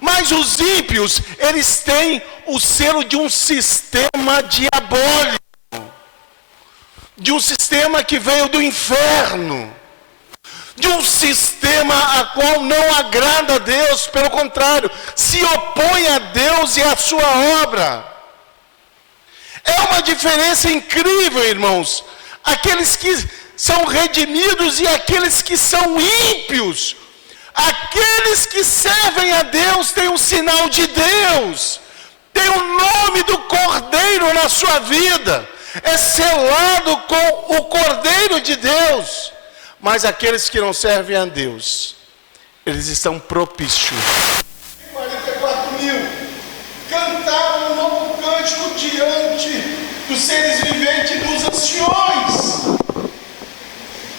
Mas os ímpios, eles têm o selo de um sistema diabólico, de um sistema que veio do inferno, de um sistema a qual não agrada a Deus, pelo contrário, se opõe a Deus e a sua obra. É uma diferença incrível, irmãos. Aqueles que são redimidos e aqueles que são ímpios. Aqueles que servem a Deus têm um sinal de Deus, tem o nome do Cordeiro na sua vida, é selado com o Cordeiro de Deus. Mas aqueles que não servem a Deus, eles estão propícios. 44.000 cantaram um novo cântico diante dos seres viventes e dos anciões.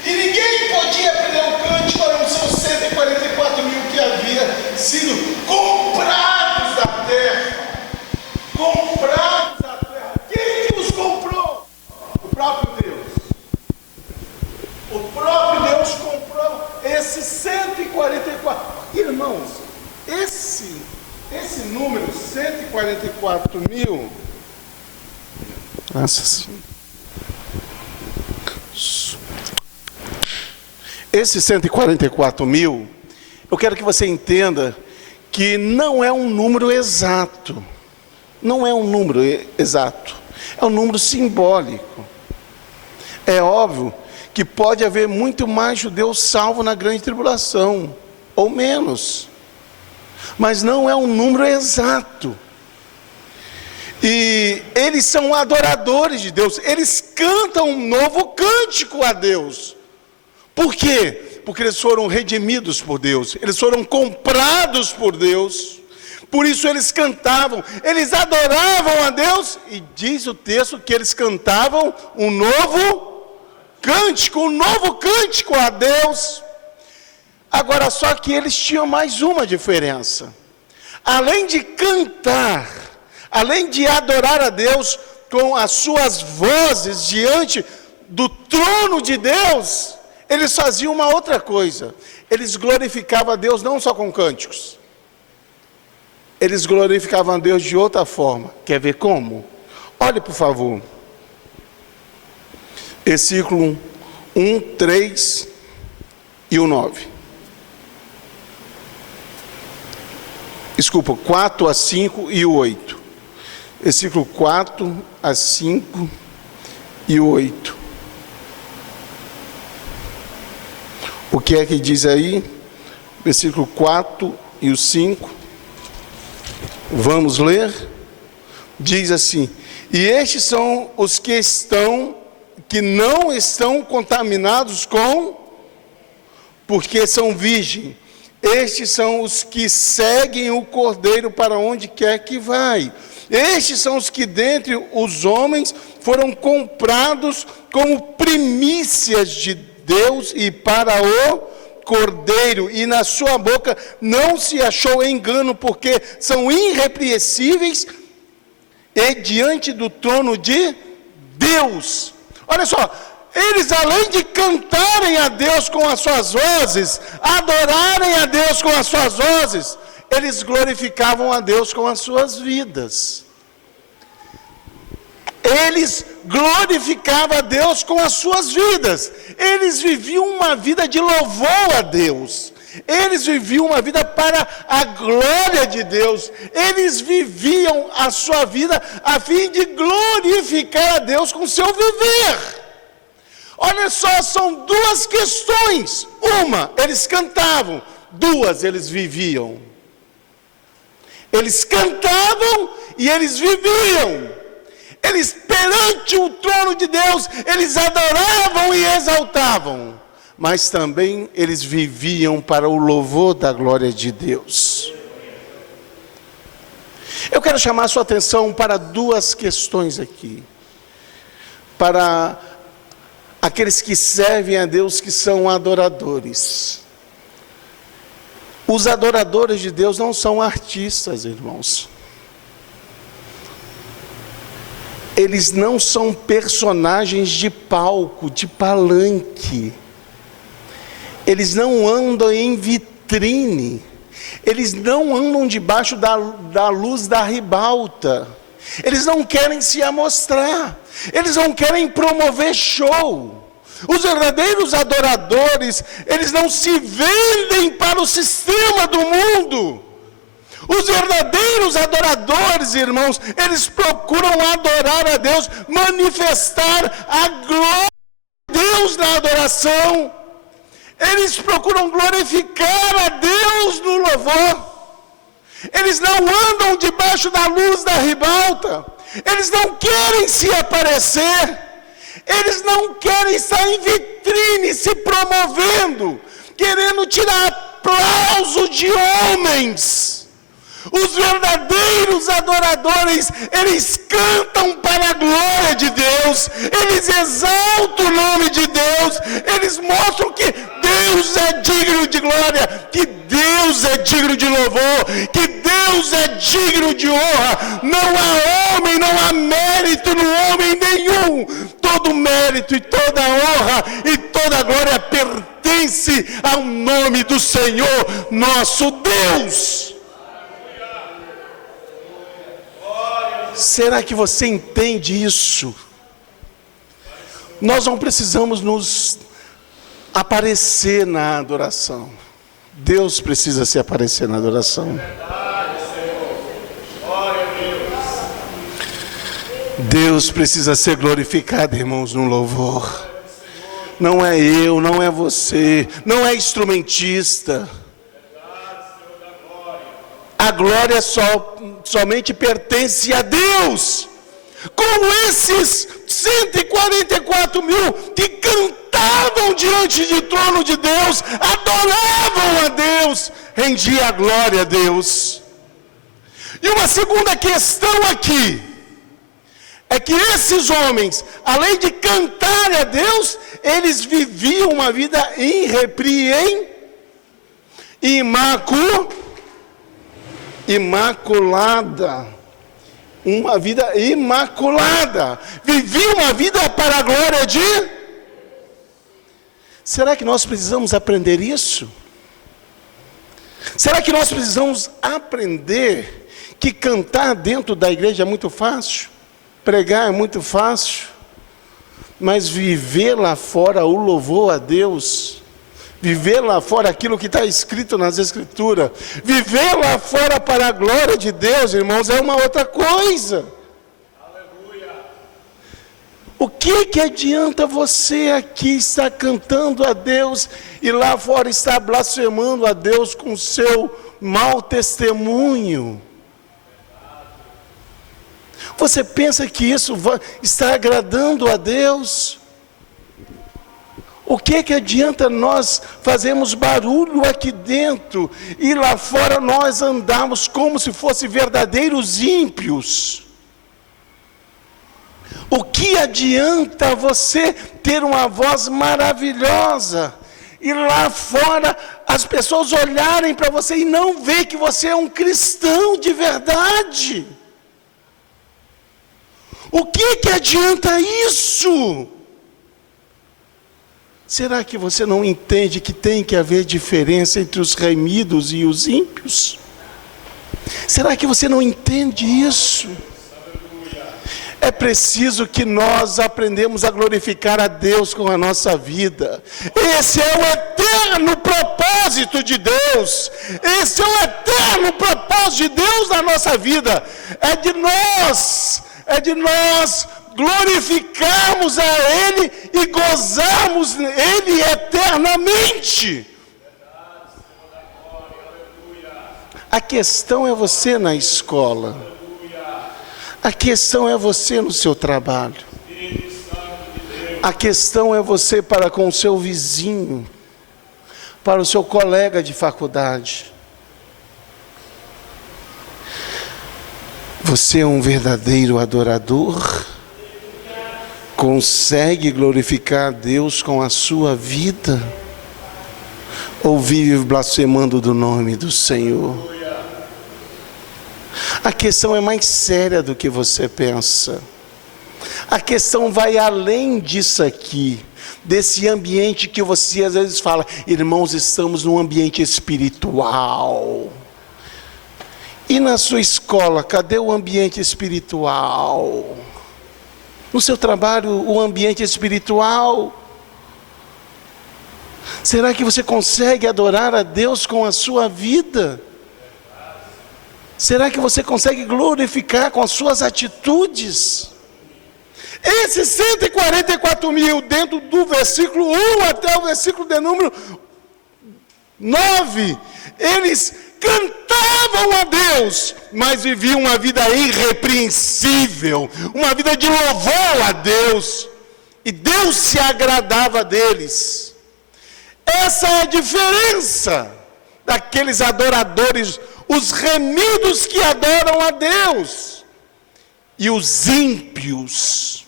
E ninguém podia aprender o cântico, eram os seus 144.000 que havia sido comprados da terra. Comprados da terra. Quem que os comprou? O próprio Deus. O próprio Deus comprou esses 144. Irmãos, esse número, 144.000. Nossa. Esses 144.000, eu quero que você entenda que não é um número exato. Não é um número exato. É um número simbólico. É óbvio que pode haver muito mais judeus salvos na grande tribulação, ou menos. Mas não é um número exato. E eles são adoradores de Deus. Eles cantam um novo cântico a Deus. Por quê? Porque eles foram redimidos por Deus, eles foram comprados por Deus, por isso eles cantavam, eles adoravam a Deus, e diz o texto que eles cantavam um novo cântico a Deus. Agora, só que eles tinham mais uma diferença, além de cantar, além de adorar a Deus com as suas vozes diante do trono de Deus, eles faziam uma outra coisa. Eles glorificavam a Deus não só com cânticos. Eles glorificavam a Deus de outra forma. Quer ver como? Olhe, por favor. Versículo 1, 3 e o 9. Desculpa, 4 a 5 e o 8. Versículo 4 a 5 e o 8. O que é que diz aí? Versículo 4 e o 5. Vamos ler? Diz assim: e estes são os que não estão contaminados porque são virgem. Estes são os que seguem o Cordeiro para onde quer que vai. Estes são os que dentre os homens foram comprados como primícias de Deus e para o Cordeiro, e na sua boca não se achou engano, porque são irrepreensíveis e diante do trono de Deus. Olha só, eles além de cantarem a Deus com as suas vozes, adorarem a Deus com as suas vozes, eles glorificavam a Deus com as suas vidas. Eles glorificavam a Deus com as suas vidas. Eles viviam uma vida de louvor a Deus. Eles viviam uma vida para a glória de Deus. Eles viviam a sua vida a fim de glorificar a Deus com o seu viver. Olha só, são duas questões. Uma, eles cantavam. Duas, eles viviam. Eles cantavam e eles viviam. Eles, perante o trono de Deus, eles adoravam e exaltavam, mas também eles viviam para o louvor da glória de Deus. Eu quero chamar a sua atenção para duas questões aqui. Para aqueles que servem a Deus, que são adoradores. Os adoradores de Deus não são artistas, irmãos. Eles não são personagens de palco, de palanque. Eles não andam em vitrine. Eles não andam debaixo da luz da ribalta. Eles não querem se amostrar. Eles não querem promover show. Os verdadeiros adoradores, eles não se vendem para o sistema do mundo. Os verdadeiros adoradores, irmãos, eles procuram adorar a Deus, manifestar a glória de Deus na adoração. Eles procuram glorificar a Deus no louvor. Eles não andam debaixo da luz da ribalta. Eles não querem se aparecer. Eles não querem estar em vitrine, se promovendo, querendo tirar aplauso de homens. Os verdadeiros adoradores, eles cantam para a glória de Deus, eles exaltam o nome de Deus, eles mostram que Deus é digno de glória, que Deus é digno de louvor, que Deus é digno de honra. Não há homem, não há mérito no homem nenhum. Todo mérito e toda honra e toda glória pertence ao nome do Senhor, nosso Deus. Será que você entende isso? Nós não precisamos nos aparecer na adoração. Deus precisa se aparecer na adoração. Deus precisa ser glorificado, irmãos, no louvor. Não é eu, não é você, não é instrumentista. A glória somente pertence a Deus. Como esses 144 mil que cantavam diante do trono de Deus, adoravam a Deus, rendiam a glória a Deus. E uma segunda questão aqui, é que esses homens, além de cantar a Deus, eles viviam uma vida imaculada, uma vida imaculada, vivia uma vida para a glória de... Será que nós precisamos aprender isso? Será que nós precisamos aprender que cantar dentro da igreja é muito fácil, pregar é muito fácil, mas viver lá fora o louvor a Deus, viver lá fora aquilo que está escrito nas Escrituras, viver lá fora para a glória de Deus, irmãos, é uma outra coisa. Aleluia. O que adianta você aqui estar cantando a Deus e lá fora estar blasfemando a Deus com seu mau testemunho? Você pensa que isso está agradando a Deus? O que adianta nós fazermos barulho aqui dentro e lá fora nós andamos como se fossem verdadeiros ímpios? O que adianta você ter uma voz maravilhosa e lá fora as pessoas olharem para você e não ver que você é um cristão de verdade? O que adianta isso? Será que você não entende que tem que haver diferença entre os remidos e os ímpios? Será que você não entende isso? É preciso que nós aprendamos a glorificar a Deus com a nossa vida. Esse é o eterno propósito de Deus. Esse é o eterno propósito de Deus na nossa vida. É de nós glorificarmos a Ele e gozarmos Ele eternamente. A questão é você na escola. A questão é você no seu trabalho. A questão é você para com o seu vizinho, para o seu colega de faculdade. Você é um verdadeiro adorador? Consegue glorificar a Deus com a sua vida? Ou vive blasfemando do nome do Senhor? A questão é mais séria do que você pensa. A questão vai além disso aqui. desse ambiente que você às vezes fala, irmãos, estamos num ambiente espiritual. E na sua escola, cadê o ambiente espiritual? No seu trabalho, o ambiente espiritual? Será que você consegue adorar a Deus com a sua vida? Será que você consegue glorificar com as suas atitudes? Esses 144 mil, dentro do versículo 1 até o versículo de número 9, eles cantavam a Deus, mas viviam uma vida irrepreensível, uma vida de louvor a Deus, e Deus se agradava deles. Essa é a diferença daqueles adoradores, os remidos que adoram a Deus, e os ímpios.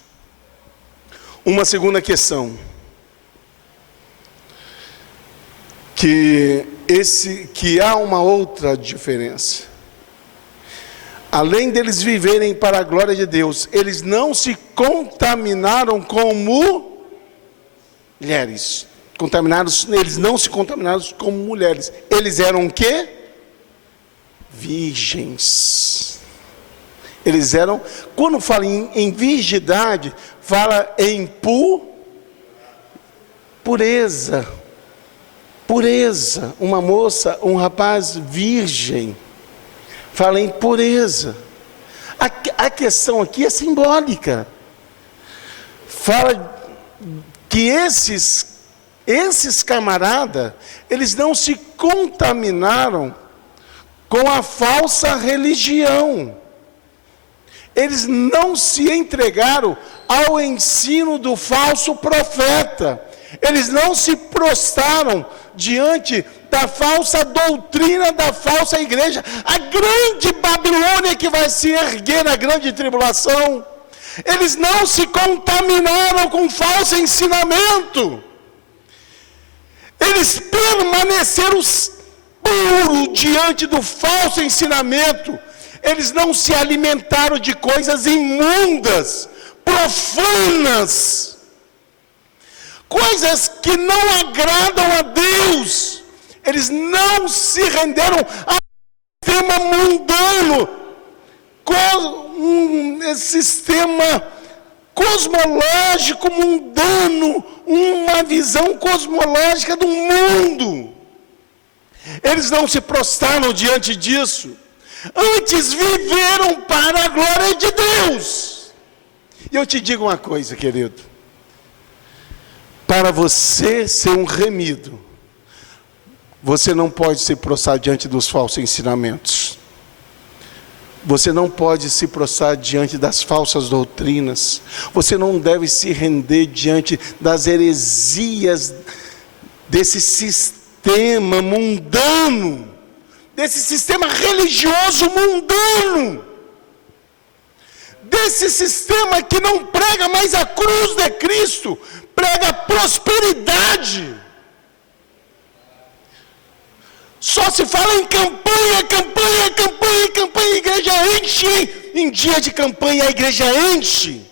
Uma segunda questão, que há uma outra diferença. Além deles viverem para a glória de Deus, eles não se contaminaram como mulheres. Eles não se contaminaram como mulheres. Eles eram o quê? Virgens. Eles eram, quando fala em virgindade, fala em pureza. Pureza. Uma moça, um rapaz virgem. Fala em pureza. A questão aqui é simbólica. Fala que esses camaradas, eles não se contaminaram com a falsa religião. Eles não se entregaram ao ensino do falso profeta. Eles não se prostraram diante da falsa doutrina da falsa igreja. A grande Babilônia que vai se erguer na grande tribulação. Eles não se contaminaram com falso ensinamento. Eles permaneceram puros diante do falso ensinamento. Eles não se alimentaram de coisas imundas, profanas, coisas que não agradam a Deus. Eles não se renderam ao sistema mundano, sistema cosmológico mundano, uma visão cosmológica do mundo. Eles não se prostraram diante disso. Antes viveram para a glória de Deus. E eu te digo uma coisa, querido. Para você ser um remido, você não pode se prostrar diante dos falsos ensinamentos. Você não pode se prostrar diante das falsas doutrinas. Você não deve se render diante das heresias desse sistema mundano, desse sistema religioso mundano, desse sistema que não prega mais a cruz de Cristo, prega a prosperidade. Só se fala em campanha, campanha, campanha, campanha. A igreja enche, hein? Em dia de campanha a igreja enche.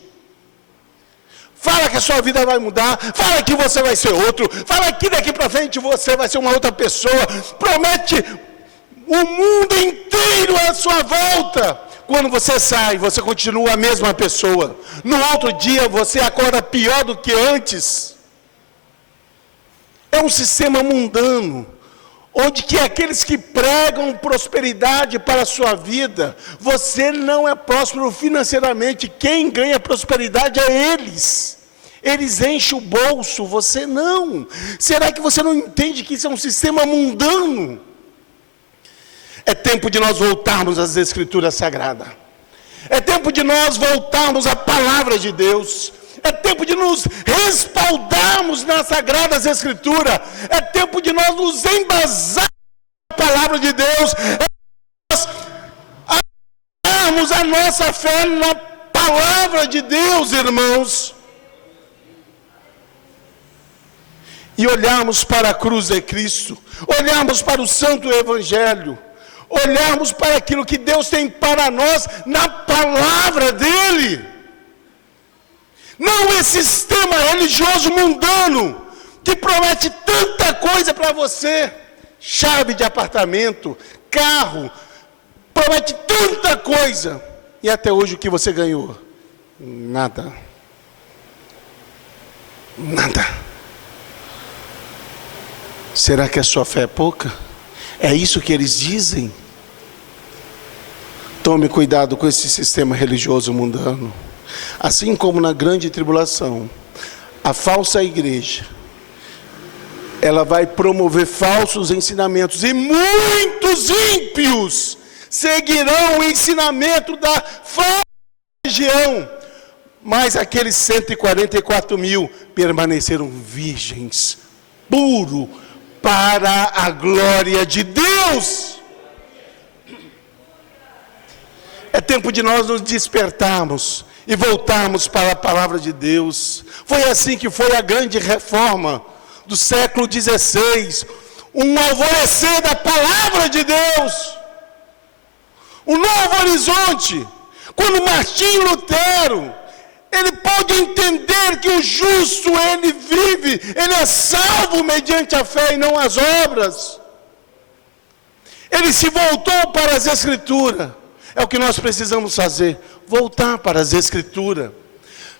Fala que a sua vida vai mudar, fala que você vai ser outro, fala que daqui para frente você vai ser uma outra pessoa, promete o mundo inteiro à sua volta. Quando você sai, você continua a mesma pessoa. No outro dia você acorda pior do que antes. É um sistema mundano, onde que aqueles que pregam prosperidade para a sua vida, você não é próspero financeiramente, quem ganha prosperidade é eles. Eles enchem o bolso, você não. Será que você não entende que isso é um sistema mundano? É tempo de nós voltarmos às Escrituras Sagradas. É tempo de nós voltarmos à Palavra de Deus. É tempo de nos respaldarmos nas Sagradas Escrituras. É tempo de nós nos embasarmos na Palavra de Deus. É nós agarrarmos a nossa fé na Palavra de Deus, irmãos. E olharmos para a cruz de Cristo. Olharmos para o Santo Evangelho. Olharmos para aquilo que Deus tem para nós na Palavra dEle. Não esse sistema religioso mundano, que promete tanta coisa para você. Chave de apartamento, carro, promete tanta coisa. E até hoje o que você ganhou? Nada. Nada. Será que a sua fé é pouca? É isso que eles dizem? Tome cuidado com esse sistema religioso mundano. Assim como na grande tribulação, a falsa igreja, ela vai promover falsos ensinamentos, e muitos ímpios seguirão o ensinamento da falsa religião. Mas aqueles 144.000 permaneceram virgens, puros, para a glória de Deus. É tempo de nós nos despertarmos e voltarmos para a palavra de Deus. Foi assim que foi a grande reforma do século XVI, um alvorecer da palavra de Deus, um novo horizonte. Quando Martinho Lutero, ele pode entender que o justo, ele vive, ele é salvo mediante a fé e não as obras. Ele se voltou para as Escrituras. É o que nós precisamos fazer, voltar para as Escrituras.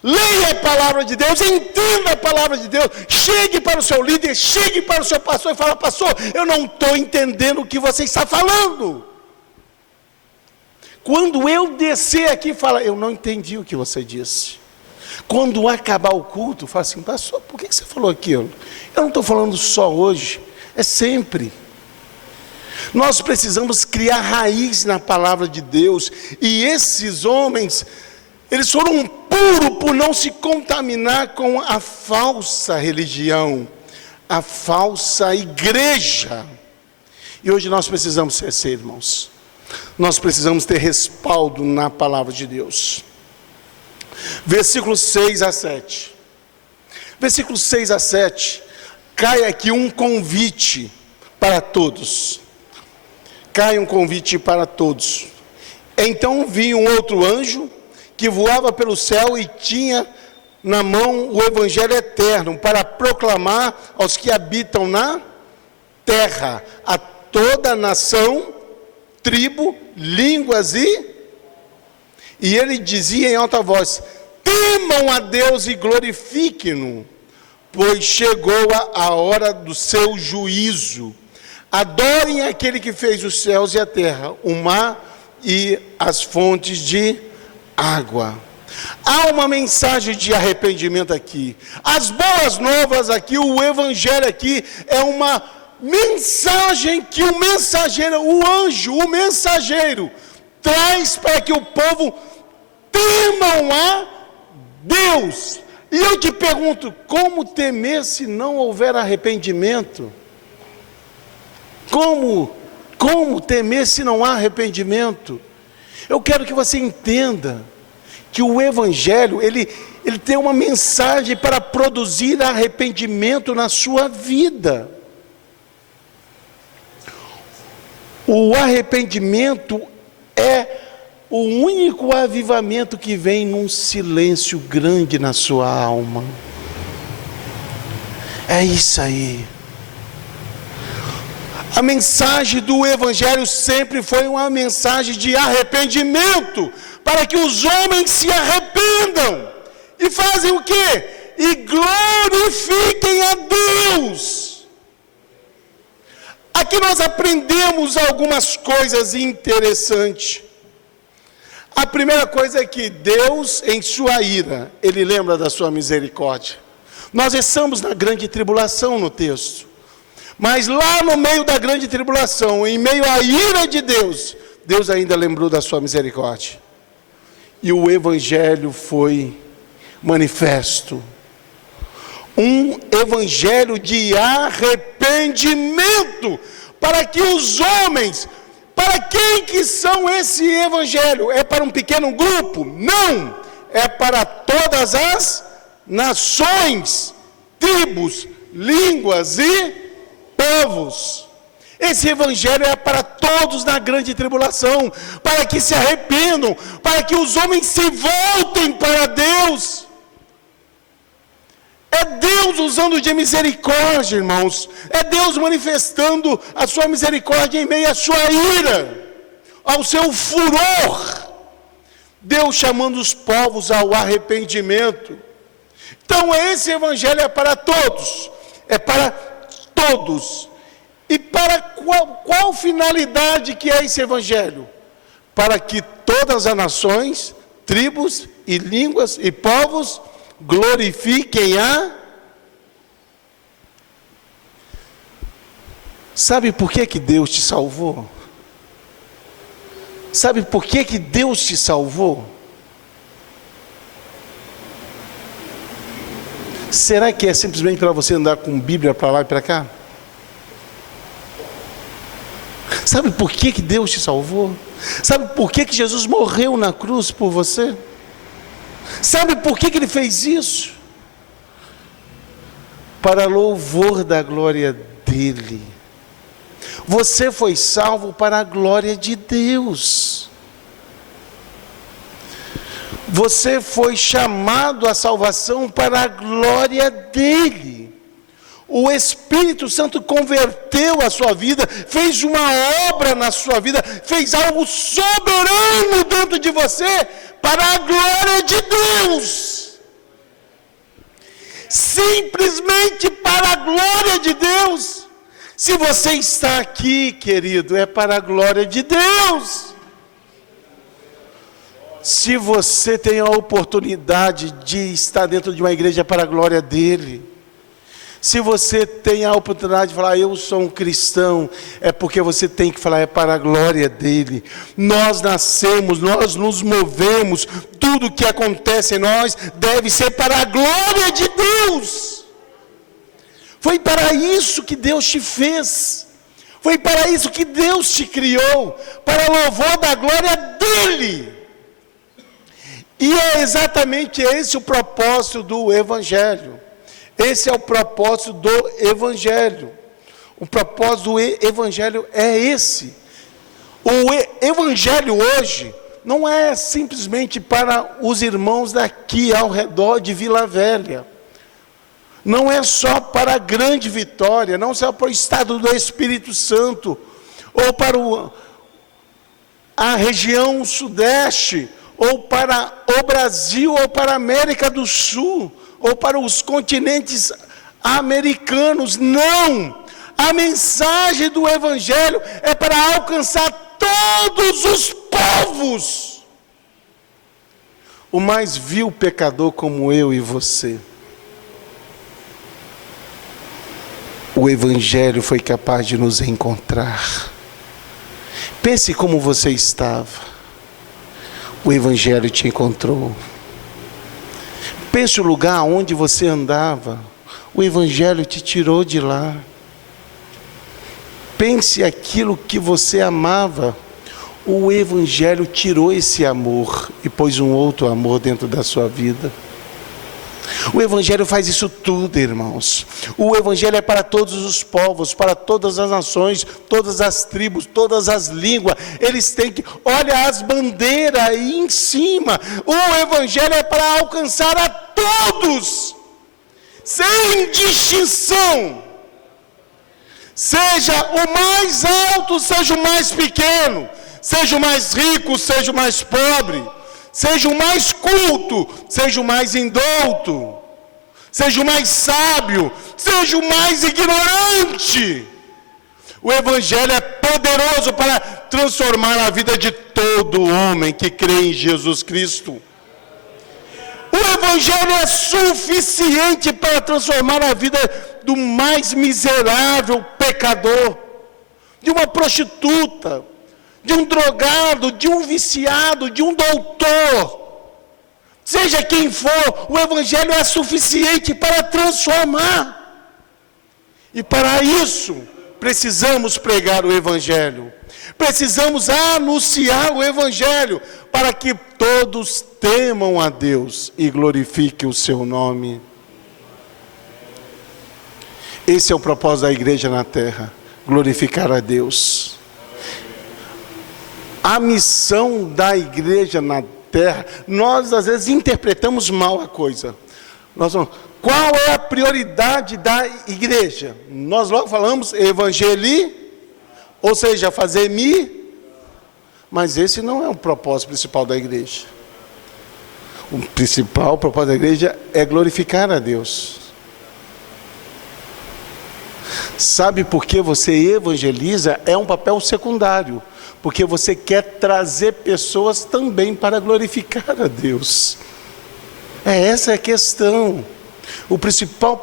Leia a palavra de Deus, entenda a palavra de Deus. Chegue para o seu líder, chegue para o seu pastor e fala: pastor, eu não estou entendendo o que você está falando. Quando eu descer aqui, fala: eu não entendi o que você disse. Quando acabar o culto, fala assim: pastor, por que você falou aquilo? Eu não estou falando só hoje, é sempre. Nós precisamos criar raiz na palavra de Deus. E esses homens, eles foram puros por não se contaminar com a falsa religião, a falsa igreja. E hoje nós precisamos ser assim, irmãos. Nós precisamos ter respaldo na palavra de Deus. Versículos 6 a 7. Versículos 6 a 7. Cai aqui um convite para todos. Cai um convite para todos. Então vi um outro anjo que voava pelo céu e tinha na mão o evangelho eterno para proclamar aos que habitam na terra, a toda nação, tribo, línguas e ele dizia em alta voz: temam a Deus e glorifiquem-no, pois chegou a hora do seu juízo. Adorem aquele que fez os céus e a terra, o mar e as fontes de água. Há uma mensagem de arrependimento aqui. As boas novas aqui, o evangelho aqui, é uma mensagem que o mensageiro, o anjo, o mensageiro, traz para que o povo temam a Deus. E eu te pergunto: como temer se não houver arrependimento? Como temer se não há arrependimento? Eu quero que você entenda que o evangelho, ele tem uma mensagem para produzir arrependimento na sua vida. O arrependimento é o único avivamento que vem num silêncio grande na sua alma. É isso aí. A mensagem do evangelho sempre foi uma mensagem de arrependimento, para que os homens se arrependam e fazem o quê? E glorifiquem a Deus. Aqui nós aprendemos algumas coisas interessantes. A primeira coisa é que Deus, em sua ira, Ele lembra da sua misericórdia. Nós estamos na grande tribulação no texto. Mas lá no meio da grande tribulação, em meio à ira de Deus, Deus ainda lembrou da sua misericórdia. E o evangelho foi manifesto. Um evangelho de arrependimento, para que os homens, para quem que são esse evangelho? É para um pequeno grupo? Não, é para todas as nações, tribos, línguas e povos. Esse evangelho é para todos na grande tribulação, para que se arrependam, para que os homens se voltem para Deus. É Deus usando de misericórdia, irmãos. É Deus manifestando a sua misericórdia em meio à sua ira, ao seu furor. Deus chamando os povos ao arrependimento. Então esse evangelho é para todos. É para todos. E para qual finalidade que é esse evangelho? Para que todas as nações, tribos e línguas e povos glorifiquem a... Sabe por que Deus te salvou? Sabe por que Deus te salvou? Será que é simplesmente para você andar com Bíblia para lá e para cá? Sabe por que Deus te salvou? Sabe por que Jesus morreu na cruz por você? Sabe por que Ele fez isso? Para louvor da glória dEle. Você foi salvo para a glória de Deus. Você foi chamado à salvação para a glória dEle. O Espírito Santo converteu a sua vida, fez uma obra na sua vida, fez algo soberano dentro de você, para a glória de Deus. Simplesmente para a glória de Deus. Se você está aqui, querido, é para a glória de Deus. Se você tem a oportunidade de estar dentro de uma igreja, é para a glória dEle. Se você tem a oportunidade de falar, eu sou um cristão, é porque você tem que falar, é para a glória dEle. Nós nascemos, nós nos movemos, tudo que acontece em nós deve ser para a glória de Deus. Foi para isso que Deus te fez, foi para isso que Deus te criou, para louvor da glória dEle. E é exatamente esse o propósito do Evangelho. Esse é o propósito do Evangelho. O propósito do Evangelho é esse. O Evangelho hoje não é simplesmente para os irmãos daqui ao redor de Vila Velha. Não é só para a Grande Vitória, não só para o estado do Espírito Santo, ou para a região sudeste, ou para o Brasil, ou para a América do Sul, ou para os continentes americanos. Não! A mensagem do Evangelho é para alcançar todos os povos. O mais vil pecador como eu e você. O Evangelho foi capaz de nos encontrar. Pense como você estava. O Evangelho te encontrou. Pense o lugar onde você andava. O Evangelho te tirou de lá. Pense aquilo que você amava. O Evangelho tirou esse amor e pôs um outro amor dentro da sua vida. O Evangelho faz isso tudo, irmãos. O Evangelho é para todos os povos, para todas as nações, todas as tribos, todas as línguas. Eles têm que, olha as bandeiras aí em cima. O Evangelho é para alcançar a todos, sem distinção. Seja o mais alto, seja o mais pequeno, seja o mais rico, seja o mais pobre, seja o mais culto, seja o mais indouto, seja o mais sábio, seja o mais ignorante. O Evangelho é poderoso para transformar a vida de todo homem que crê em Jesus Cristo. O Evangelho é suficiente para transformar a vida do mais miserável pecador, de uma prostituta, de um drogado, de um viciado, de um doutor. Seja quem for, o Evangelho é suficiente para transformar. E para isso, precisamos pregar o Evangelho. Precisamos anunciar o Evangelho, para que todos temam a Deus e glorifiquem o seu nome. Esse é o propósito da igreja na terra, glorificar a Deus. A missão da igreja na terra, nós às vezes interpretamos mal a coisa. Qual é a prioridade da igreja? Nós logo falamos ou seja, mas esse não é o propósito principal da igreja. O principal propósito da igreja é glorificar a Deus. Sabe por que você evangeliza? É um papel secundário, porque você quer trazer pessoas também para glorificar a Deus. Essa é a questão. O principal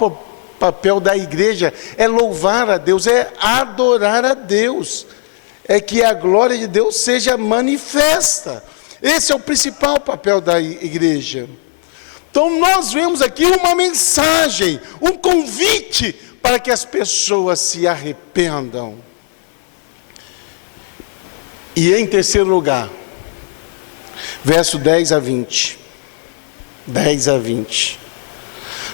papel da igreja é louvar a Deus, é adorar a Deus, é que a glória de Deus seja manifesta. Esse é o principal papel da igreja. Então nós vemos aqui uma mensagem, um convite para que as pessoas se arrependam. E em terceiro lugar, verso 10 a 20. 10 a 20.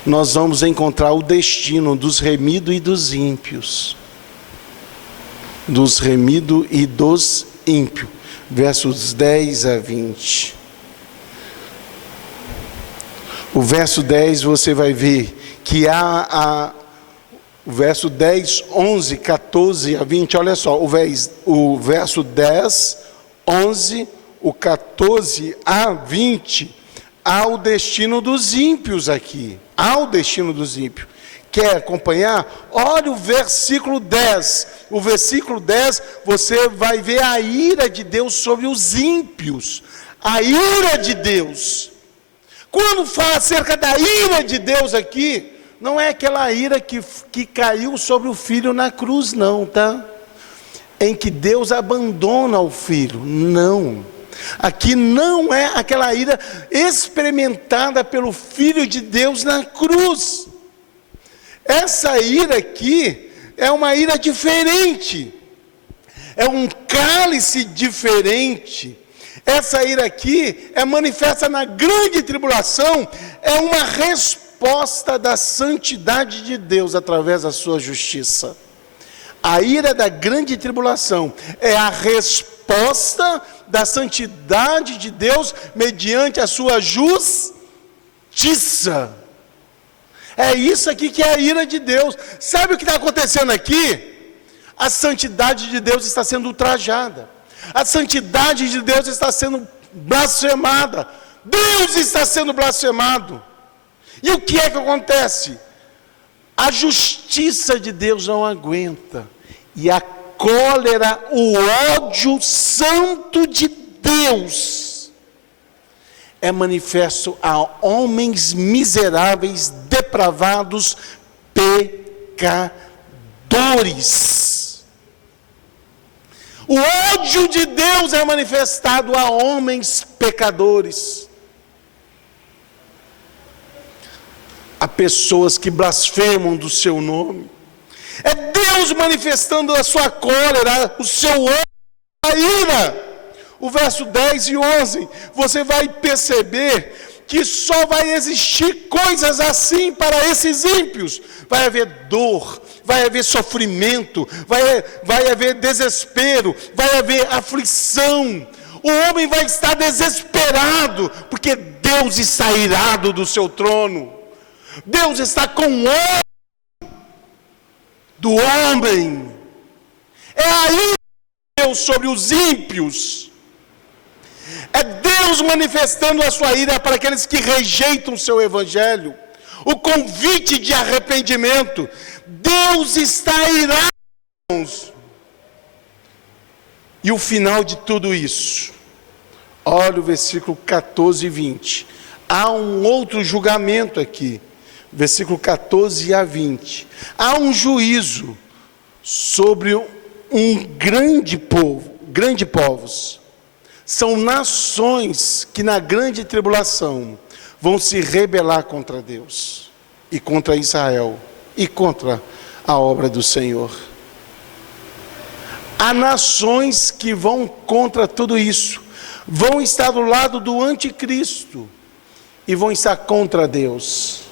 Nós vamos encontrar o destino dos remidos e dos ímpios. Dos remidos e dos ímpios. Versos 10 a 20. O verso 10 você vai ver que o verso 10, 11, 14 a 20, olha só, o verso 10, 11, o 14 a 20, há o destino dos ímpios aqui. Há o destino dos ímpios. Quer acompanhar? Olha o versículo 10. O versículo 10, você vai ver a ira de Deus sobre os ímpios. A ira de Deus. Quando fala acerca da ira de Deus aqui, não é aquela ira que caiu sobre o filho na cruz, não, tá? Em que Deus abandona o filho. Não. Aqui não é aquela ira experimentada pelo Filho de Deus na cruz. Essa ira aqui é uma ira diferente. É um cálice diferente. Essa ira aqui é manifesta na grande tribulação, é uma resposta da santidade de Deus através da sua justiça. A ira da grande tribulação é a resposta da santidade de Deus mediante a sua justiça. É isso aqui que é a ira de Deus. Sabe o que está acontecendo aqui? A santidade de Deus está sendo ultrajada. A santidade de Deus está sendo blasfemada. Deus está sendo blasfemado. E o que é que acontece? A justiça de Deus não aguenta. E a cólera, o ódio santo de Deus é manifesto a homens miseráveis, depravados, pecadores. O ódio de Deus é manifestado a homens pecadores. A pessoas que blasfemam do seu nome. É Deus manifestando a sua cólera, o seu ódio, a ira. O verso 10 e 11, você vai perceber que só vai existir coisas assim para esses ímpios. Vai haver dor, vai haver sofrimento, vai haver desespero, vai haver aflição. O homem vai estar desesperado, porque Deus está irado do seu trono. Deus está com ódio do homem. É a ira de Deus sobre os ímpios. É Deus manifestando a sua ira para aqueles que rejeitam o seu evangelho. O convite de arrependimento. Deus está irado. E o final de tudo isso. Olha o versículo 14 e 20. Há um outro julgamento aqui. Versículo 14 a 20. Há um juízo sobre um grande povo, grandes povos. São nações que na grande tribulação vão se rebelar contra Deus, e contra Israel, e contra a obra do Senhor. Há nações que vão contra tudo isso, vão estar do lado do anticristo, e vão estar contra Deus.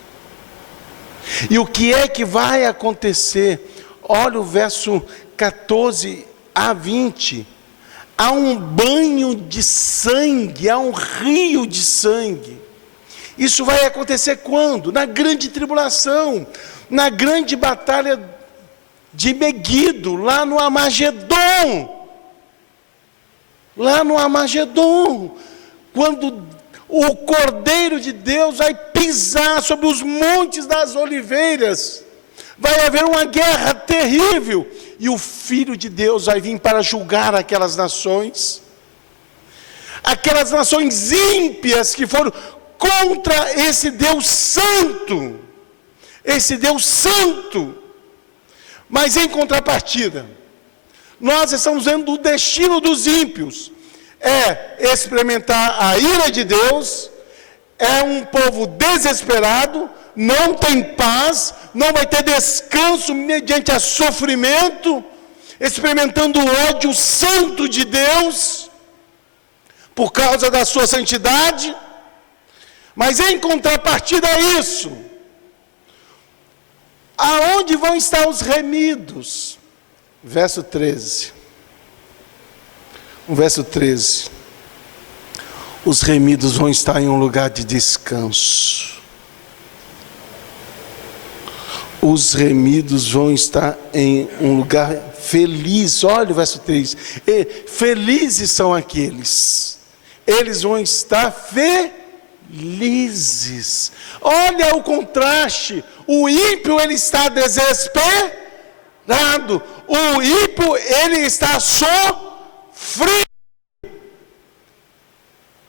E o que é que vai acontecer? Olha o verso 14 a 20. Há um banho de sangue, há um rio de sangue. Isso vai acontecer quando? Na grande tribulação, na grande batalha de Meguido, lá no Armagedon. Lá no Armagedon, quando o Cordeiro de Deus vai pisar sobre os montes das oliveiras, vai haver uma guerra terrível, e o Filho de Deus vai vir para julgar aquelas nações ímpias que foram contra esse Deus santo, mas em contrapartida, nós estamos vendo o destino dos ímpios, é experimentar a ira de Deus, é um povo desesperado, não tem paz, não vai ter descanso mediante a sofrimento, experimentando o ódio santo de Deus, por causa da sua santidade. Mas em contrapartida a isso, aonde vão estar os remidos? Verso 13. O verso 13. Os remidos vão estar em um lugar de descanso. Os remidos vão estar em um lugar feliz. Olha o verso 3. Felizes são aqueles. Eles vão estar felizes. Olha o contraste. O ímpio, ele está desesperado. O ímpio, ele está sofrendo.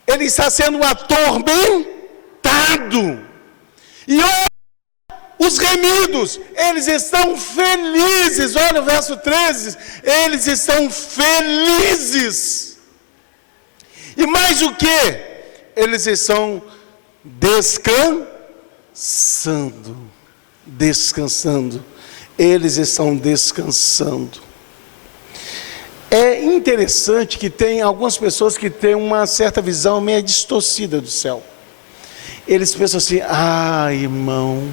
Ele está sendo atormentado. E olha, os remidos, eles estão felizes. Olha o verso 13. Eles estão felizes. E mais o que? Eles estão descansando. Eles estão descansando. É interessante que tem algumas pessoas que têm uma certa visão meio distorcida do céu. Eles pensam assim: irmão,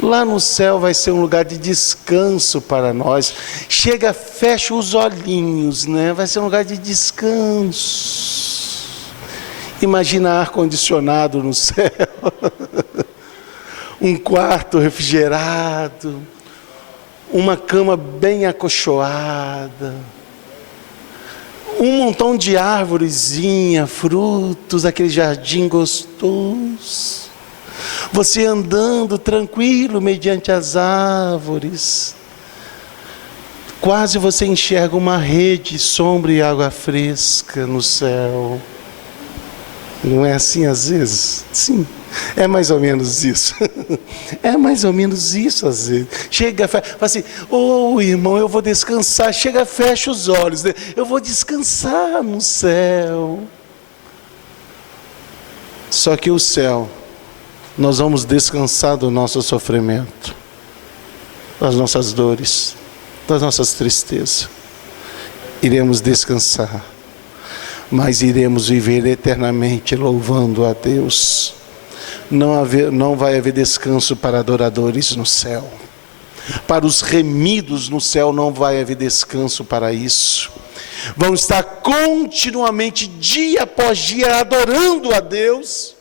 lá no céu vai ser um lugar de descanso para nós. Chega, fecha os olhinhos, né? Vai ser um lugar de descanso. Imagina ar-condicionado no céu, um quarto refrigerado, uma cama bem acolchoada, um montão de árvorezinha, frutos, aquele jardim gostoso, você andando tranquilo mediante as árvores, quase você enxerga uma rede, sombra e água fresca no céu. Não é assim às vezes? Sim, é mais ou menos isso. É mais ou menos isso às vezes. Chega, fala assim: irmão, eu vou descansar. Chega, fecha os olhos, né? Eu vou descansar no céu. Só que o céu, nós vamos descansar do nosso sofrimento, das nossas dores, das nossas tristezas. Iremos descansar, mas iremos viver eternamente louvando a Deus. Não vai haver descanso para adoradores no céu. Para os remidos no céu não vai haver descanso para isso. Vão estar continuamente, dia após dia, adorando a Deus.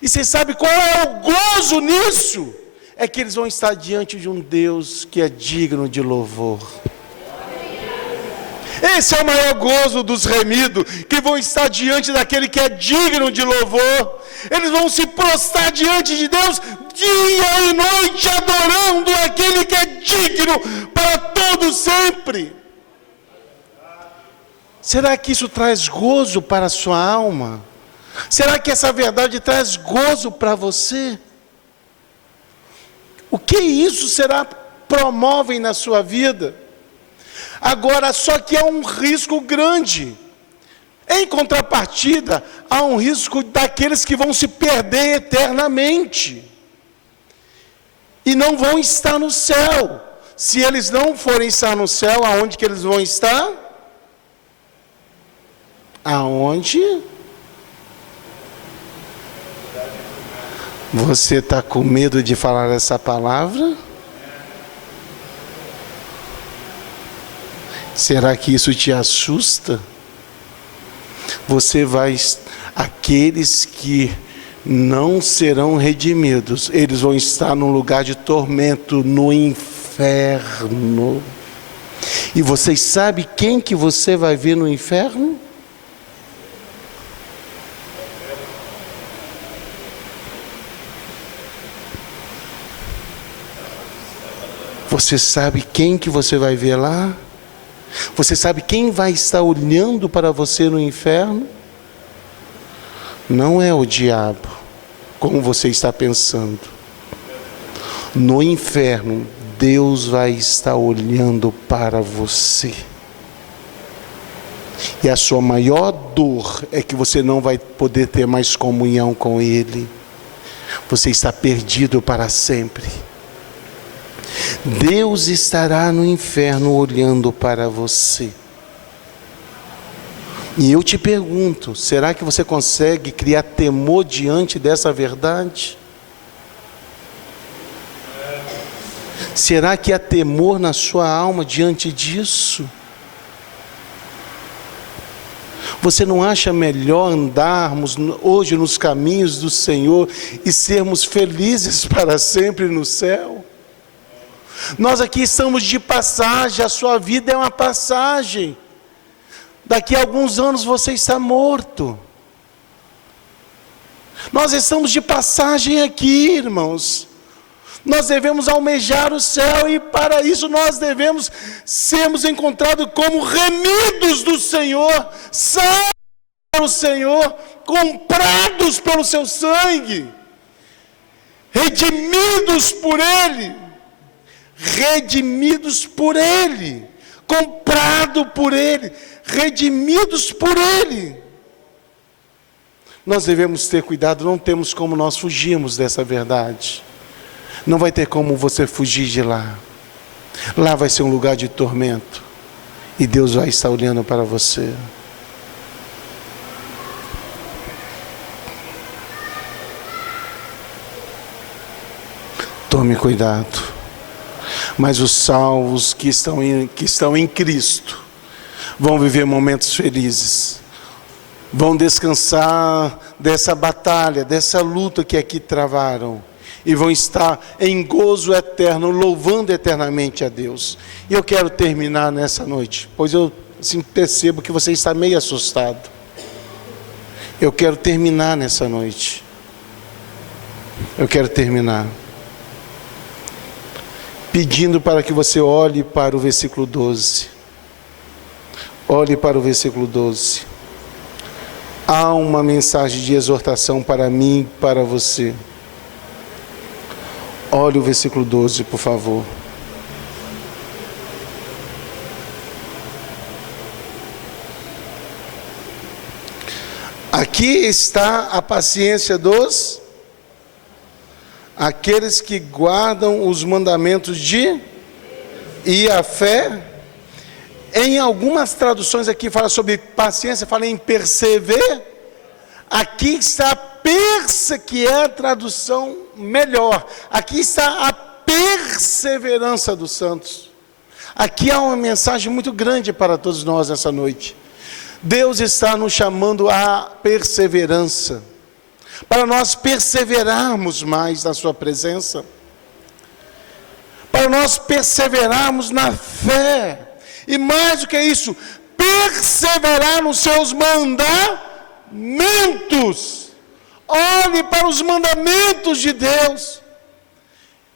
E você sabe qual é o gozo nisso? É que eles vão estar diante de um Deus que é digno de louvor. Esse é o maior gozo dos remidos, que vão estar diante daquele que é digno de louvor. Eles vão se prostrar diante de Deus, dia e noite, adorando aquele que é digno para todo sempre. Será que isso traz gozo para a sua alma? Será que essa verdade traz gozo para você? O que isso promove na sua vida? Agora, só que há um risco grande. Em contrapartida, há um risco daqueles que vão se perder eternamente. E não vão estar no céu. Se eles não forem estar no céu, aonde que eles vão estar? Aonde? Você está com medo de falar essa palavra? Será que isso te assusta? Aqueles que não serão redimidos. Eles vão estar num lugar de tormento, no inferno. E vocês sabem quem que você vai ver no inferno? Você sabe quem que você vai ver lá? Você sabe quem vai estar olhando para você no inferno? Não é o diabo, como você está pensando. No inferno, Deus vai estar olhando para você. E a sua maior dor é que você não vai poder ter mais comunhão com Ele. Você está perdido para sempre. Deus estará no inferno olhando para você. E eu te pergunto, será que você consegue criar temor diante dessa verdade? Será que há temor na sua alma diante disso? Você não acha melhor andarmos hoje nos caminhos do Senhor e sermos felizes para sempre no céu? Nós aqui estamos de passagem, a sua vida é uma passagem. Daqui a alguns anos você está morto. Nós estamos de passagem aqui, irmãos. Nós devemos almejar o céu e para isso nós devemos sermos encontrados como remidos do Senhor, salvos pelo Senhor, comprados pelo seu sangue, redimidos por Ele. Redimidos por Ele, comprado por Ele, redimidos por Ele. Nós devemos ter cuidado, não temos como nós fugirmos dessa verdade. Não vai ter como você fugir de lá. Lá vai ser um lugar de tormento. E Deus vai estar olhando para você. Tome cuidado. Mas os salvos que estão em Cristo vão viver momentos felizes, vão descansar dessa batalha, dessa luta que aqui travaram, e vão estar em gozo eterno, louvando eternamente a Deus. E eu quero terminar nessa noite, pois eu percebo que você está meio assustado. Eu quero terminar nessa noite. Eu quero terminar pedindo para que você olhe para o versículo 12. Olhe para o versículo 12. Há uma mensagem de exortação para mim e para você. Olhe o versículo 12, por favor. Aqui está a paciência dos aqueles que guardam os mandamentos e a fé. Em algumas traduções aqui fala sobre paciência, fala em perseverar. Aqui está que é a tradução melhor. Aqui está a perseverança dos santos. Aqui há uma mensagem muito grande para todos nós nessa noite. Deus está nos chamando à perseverança, para nós perseverarmos mais na sua presença, para nós perseverarmos na fé, e mais do que isso, perseverar nos seus mandamentos. Olhe para os mandamentos de Deus.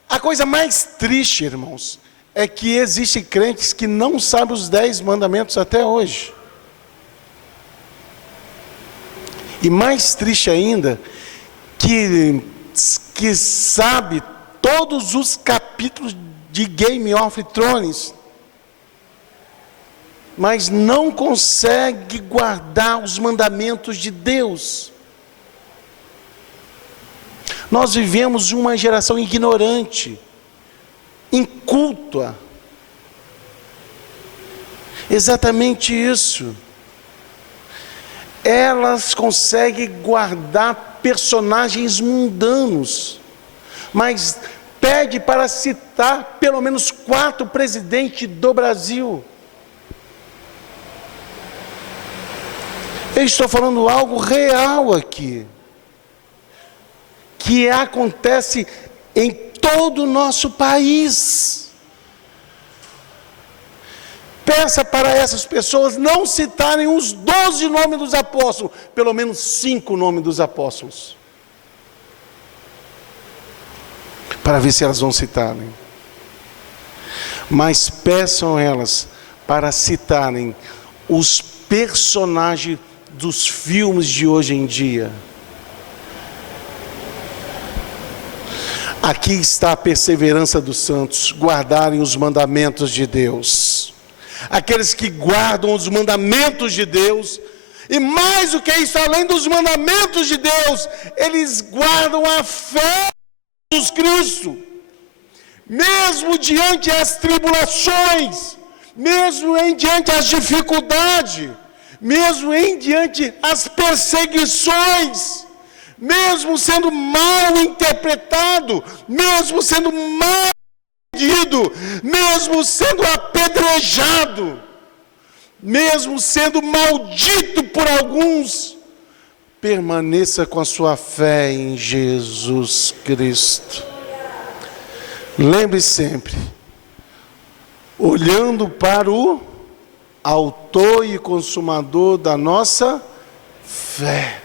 A coisa mais triste, irmãos, é que existem crentes que não sabem os 10 mandamentos até hoje. E mais triste ainda, que sabe todos os capítulos de Game of Thrones, mas não consegue guardar os mandamentos de Deus. Nós vivemos uma geração ignorante, inculta. Exatamente isso. Elas conseguem guardar personagens mundanos, mas pede para citar pelo menos 4 presidentes do Brasil. Eu estou falando algo real aqui. que acontece em todo o nosso país. Peça para essas pessoas não citarem os 12 nomes dos apóstolos, pelo menos 5 nomes dos apóstolos, para ver se elas vão citarem. Mas peçam elas para citarem os personagens dos filmes de hoje em dia. Aqui está a perseverança dos santos, guardarem os mandamentos de Deus. Aqueles que guardam os mandamentos de Deus, e mais do que isso, além dos mandamentos de Deus, eles guardam a fé em Jesus Cristo. Mesmo diante as tribulações, mesmo em diante as dificuldades, mesmo em diante as perseguições, mesmo sendo mal interpretado, mesmo sendo mal entendido, mesmo sendo apedrejado, mesmo sendo maldito por alguns, permaneça com a sua fé em Jesus Cristo. Lembre sempre, olhando para o autor e consumador da nossa fé.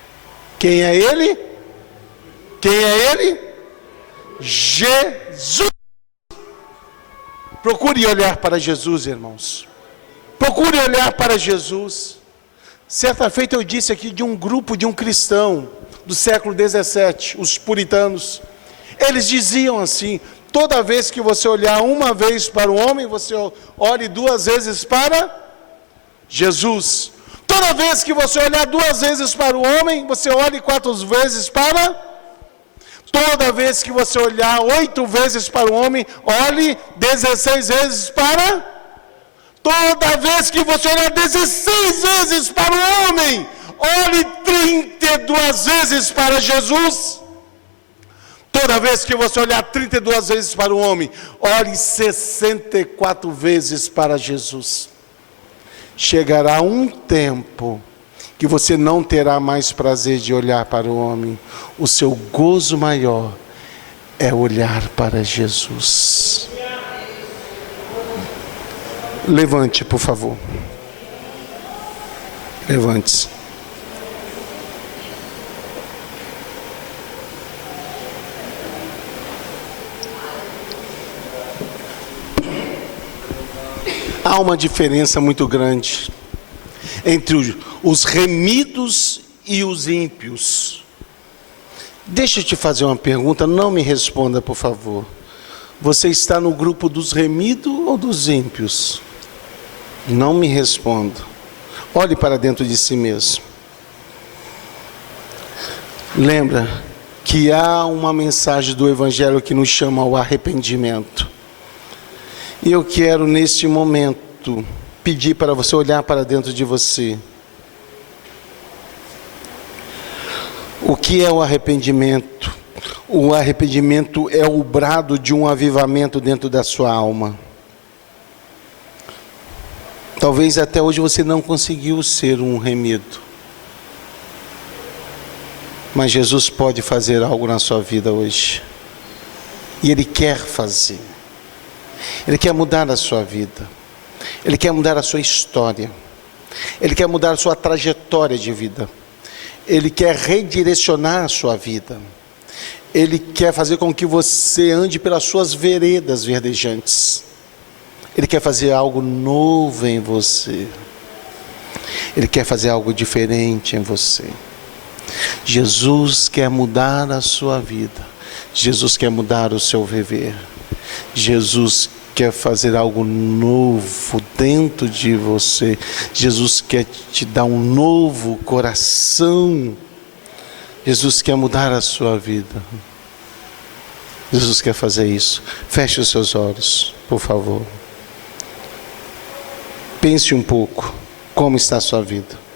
Quem é Ele? Quem é Ele? Jesus. Procure olhar para Jesus, irmãos. Procure olhar para Jesus. Certa feita eu disse aqui de um grupo de um cristão do século 17, os puritanos. Eles diziam assim: toda vez que você olhar uma vez para o homem, você olhe 2 vezes para Jesus. Toda vez que você olhar 2 vezes para o homem, você olhe 4 vezes para... Toda vez que você olhar 8 vezes para o homem, olhe 16 vezes para... Toda vez que você olhar 16 vezes para o homem, olhe 32 vezes para Jesus. Toda vez que você olhar 32 vezes para o homem, olhe 64 vezes para Jesus. Chegará um tempo que você não terá mais prazer de olhar para o homem. O seu gozo maior é olhar para Jesus. Levante, por favor. Levante-se. Há uma diferença muito grande entre os remidos e os ímpios. Deixa eu te fazer uma pergunta, não me responda, por favor. Você está no grupo dos remidos ou dos ímpios? Não me responda. Olhe para dentro de si mesmo. Lembra que há uma mensagem do Evangelho que nos chama ao arrependimento. E eu quero, neste momento, pedir para você olhar para dentro de você. O que é o arrependimento? O arrependimento é o brado de um avivamento dentro da sua alma. Talvez até hoje você não conseguiu ser um remido. Mas Jesus pode fazer algo na sua vida hoje. E Ele quer fazer. Ele quer mudar a sua vida. Ele quer mudar a sua história. Ele quer mudar a sua trajetória de vida. Ele quer redirecionar a sua vida. Ele quer fazer com que você ande pelas suas veredas verdejantes. Ele quer fazer algo novo em você. Ele quer fazer algo diferente em você. Jesus quer mudar a sua vida. Jesus quer mudar o seu viver. Jesus quer fazer algo novo dentro de você. Jesus quer te dar um novo coração. Jesus quer mudar a sua vida. Jesus quer fazer isso. Feche os seus olhos, por favor. Pense um pouco como está a sua vida.